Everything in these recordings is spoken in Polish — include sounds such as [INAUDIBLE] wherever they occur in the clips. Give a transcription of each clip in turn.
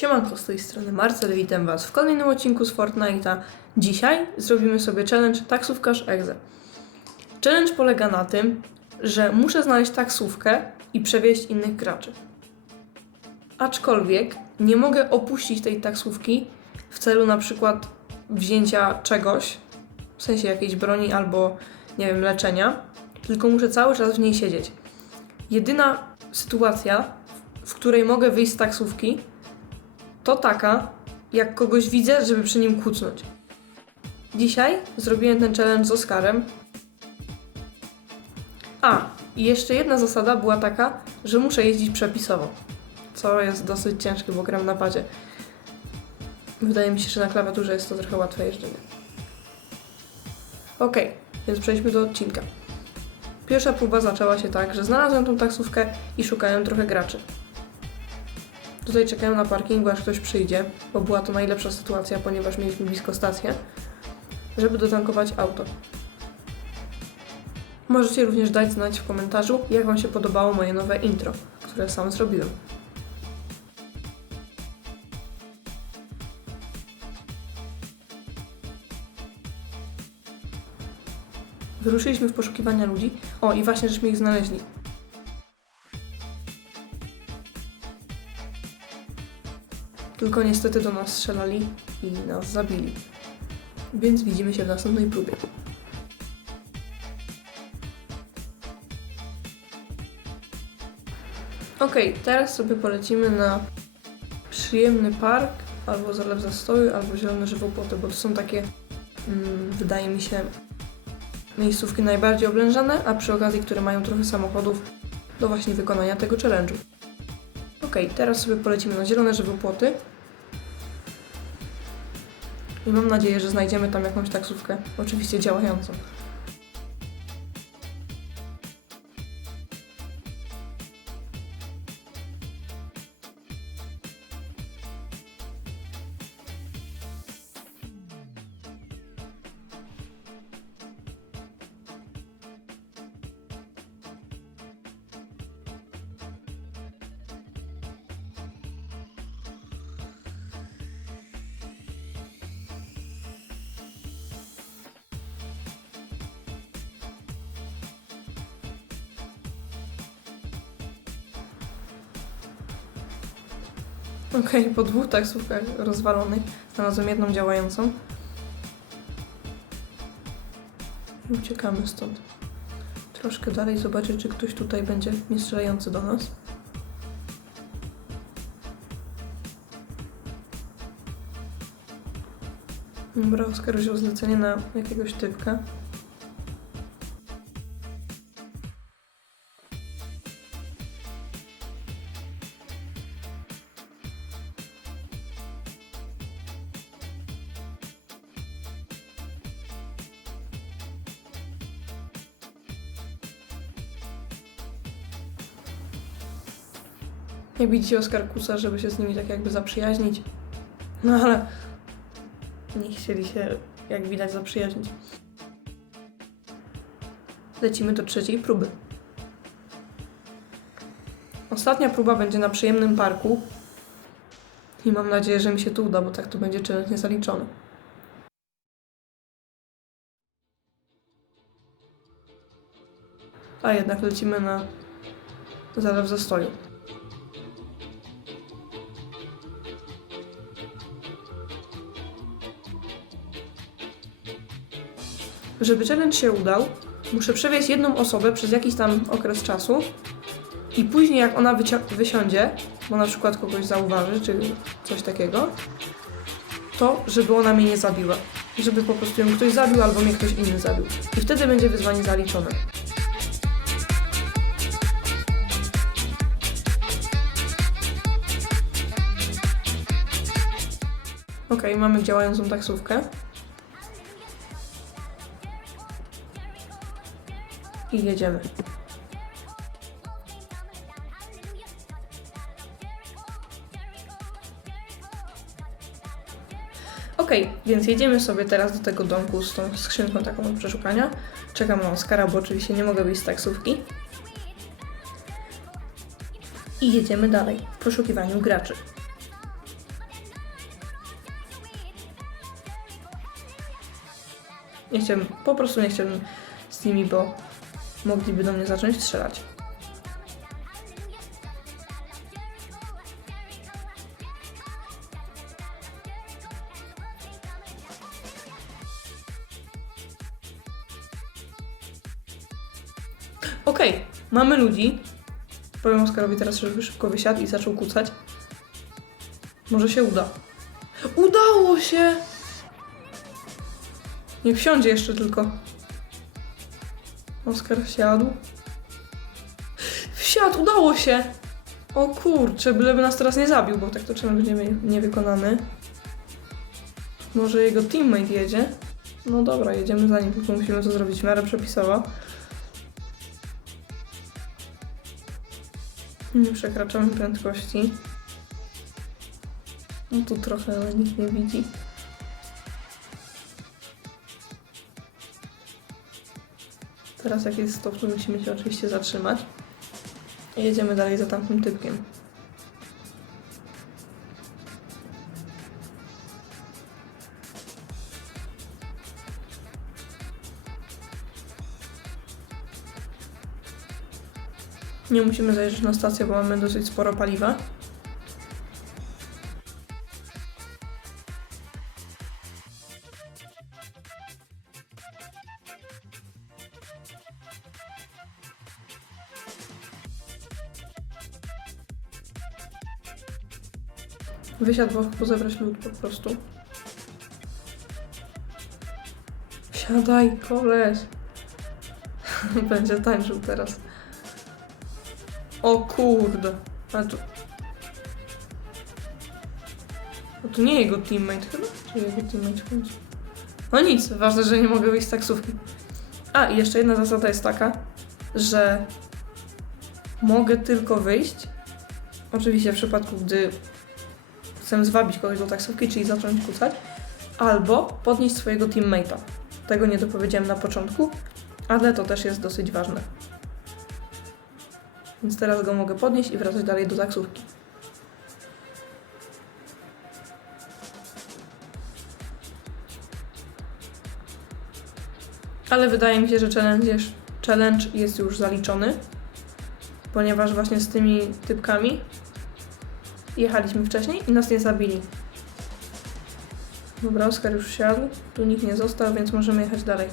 Siemanko, z tej strony Marcel, witam Was w kolejnym odcinku z Fortnite'a. Dzisiaj zrobimy sobie challenge taksówkarz Exe. Challenge polega na tym, że muszę znaleźć taksówkę i przewieźć innych graczy. Aczkolwiek nie mogę opuścić tej taksówki w celu na przykład wzięcia czegoś, w sensie jakiejś broni albo, nie wiem, leczenia, tylko muszę cały czas w niej siedzieć. Jedyna sytuacja, w której mogę wyjść z taksówki, to taka, jak kogoś widzę, żeby przy nim kucnąć. Dzisiaj zrobiłem ten challenge z Oskarem. A, i jeszcze jedna zasada była taka, że muszę jeździć przepisowo. Co jest dosyć ciężkie, bo gram na padzie. Wydaje mi się, że na klawiaturze jest to trochę łatwe jeżdżenie. Okej, więc przejdźmy do odcinka. Pierwsza próba zaczęła się tak, że znalazłem tą taksówkę i szukałem trochę graczy. Tutaj czekałem na parkingu, aż ktoś przyjdzie, bo była to najlepsza sytuacja, ponieważ mieliśmy blisko stację, żeby dotankować auto. Możecie również dać znać w komentarzu, jak Wam się podobało moje nowe intro, które sam zrobiłem. Wyruszyliśmy w poszukiwania ludzi. O, i właśnie żeśmy ich znaleźli. Tylko niestety do nas strzelali i nas zabili. Więc widzimy się w następnej próbie. Okej, teraz sobie polecimy na przyjemny park, albo zalew zastoju, albo zielone żywopłoty, bo to są takie, mm, wydaje mi się, miejscówki najbardziej oblężane, a przy okazji, które mają trochę samochodów do właśnie wykonania tego challenge'u. Okej, teraz sobie polecimy na zielone żywopłoty. I mam nadzieję, że znajdziemy tam jakąś taksówkę, oczywiście działającą. Okej, po dwóch taksówkach rozwalonych znalazłem jedną działającą. I uciekamy stąd. Troszkę dalej zobaczę, czy ktoś tutaj będzie nie strzelający do nas. Dobra, Oskar wziął zlecenie na jakiegoś typka. Jak widzicie, Oskar kusa, żeby się z nimi tak jakby zaprzyjaźnić. No ale nie chcieli się, jak widać, zaprzyjaźnić. Lecimy do trzeciej próby. Ostatnia próba będzie na przyjemnym parku. I mam nadzieję, że mi się tu uda, bo tak to będzie challenge niezaliczony. A jednak lecimy na zalew zastoju. Żeby challenge się udał, muszę przewieźć jedną osobę przez jakiś tam okres czasu i później jak ona wysiądzie, bo na przykład kogoś zauważy, czy coś takiego, to żeby ona mnie nie zabiła. Żeby po prostu ją ktoś zabił albo mnie ktoś inny zabił. I wtedy będzie wyzwanie zaliczone. Ok, mamy działającą taksówkę. i jedziemy. Ok, więc jedziemy sobie teraz do tego domku z tą skrzynką taką od przeszukania. Czekam na Oscara, bo oczywiście nie mogę wyjść z taksówki. I jedziemy dalej w poszukiwaniu graczy. Nie chciałbym, po prostu nie chciałbym z nimi, bo mogliby do mnie zacząć strzelać. Okej, mamy ludzi. Powiem Oskarowi teraz, żeby szybko wysiadł i zaczął kucać. Może się uda. Udało się! Niech wsiądzie jeszcze tylko. Oskar wsiadł. Wsiadł, udało się! O kurczę, byleby nas teraz nie zabił, bo tak to czemu będziemy niewykonany. Może jego teammate jedzie? No dobra, jedziemy za nim, tylko musimy to zrobić w miarę przepisowo. Nie przekraczamy prędkości. No tu trochę, ale nikt nie widzi. Teraz jak jest stop, to musimy się oczywiście zatrzymać. I jedziemy dalej za tamtym typkiem. Nie musimy zajeżdżać na stację, bo mamy dosyć sporo paliwa. Wysiadł, bo bo zebrać lód po prostu. Wsiadaj, koleś. [LAUGHS] Będzie tańczył teraz. O kurde. A tu... A tu nie jego teammate chyba? Czy jego teammate końcu? No nic, ważne, że nie mogę wyjść z taksówki. A, i jeszcze jedna zasada jest taka, że mogę tylko wyjść, oczywiście w przypadku, gdy chcę zwabić kogoś do taksówki, czyli zacząć kucać, albo podnieść swojego teammate'a. Tego nie dopowiedziałem na początku, ale to też jest dosyć ważne. Więc teraz go mogę podnieść i wracać dalej do taksówki. Ale wydaje mi się, że challenge challenge jest już zaliczony, ponieważ właśnie z tymi typkami jechaliśmy wcześniej i nas nie zabili. Dobra, Oskar już siadł, tu nikt nie został, więc możemy jechać dalej.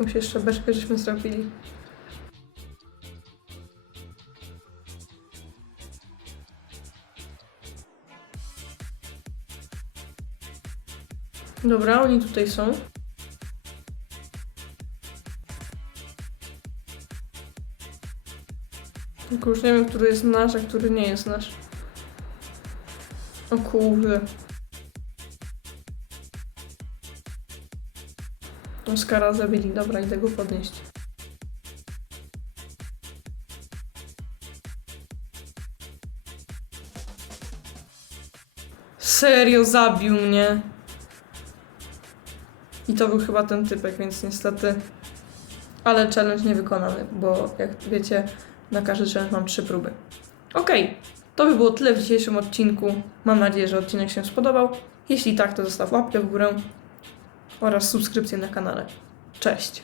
Musi jeszcze beczkę, żeśmy zrobili. Dobra, oni tutaj są. Tylko już nie wiem, który jest nasz, a który nie jest nasz. O kurde. Oskara zabili, dobra, idę go podnieść. Serio zabił mnie. I to był chyba ten typek, więc niestety. Ale challenge nie wykonany, bo jak wiecie, na każdy challenge mam trzy próby. Okej, to by było tyle w dzisiejszym odcinku. Mam nadzieję, że odcinek się spodobał. Jeśli tak, to zostaw łapkę w górę oraz subskrypcję na kanale. Cześć!